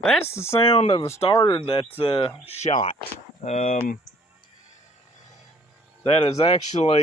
That's the sound of a starter that's shot. That is actually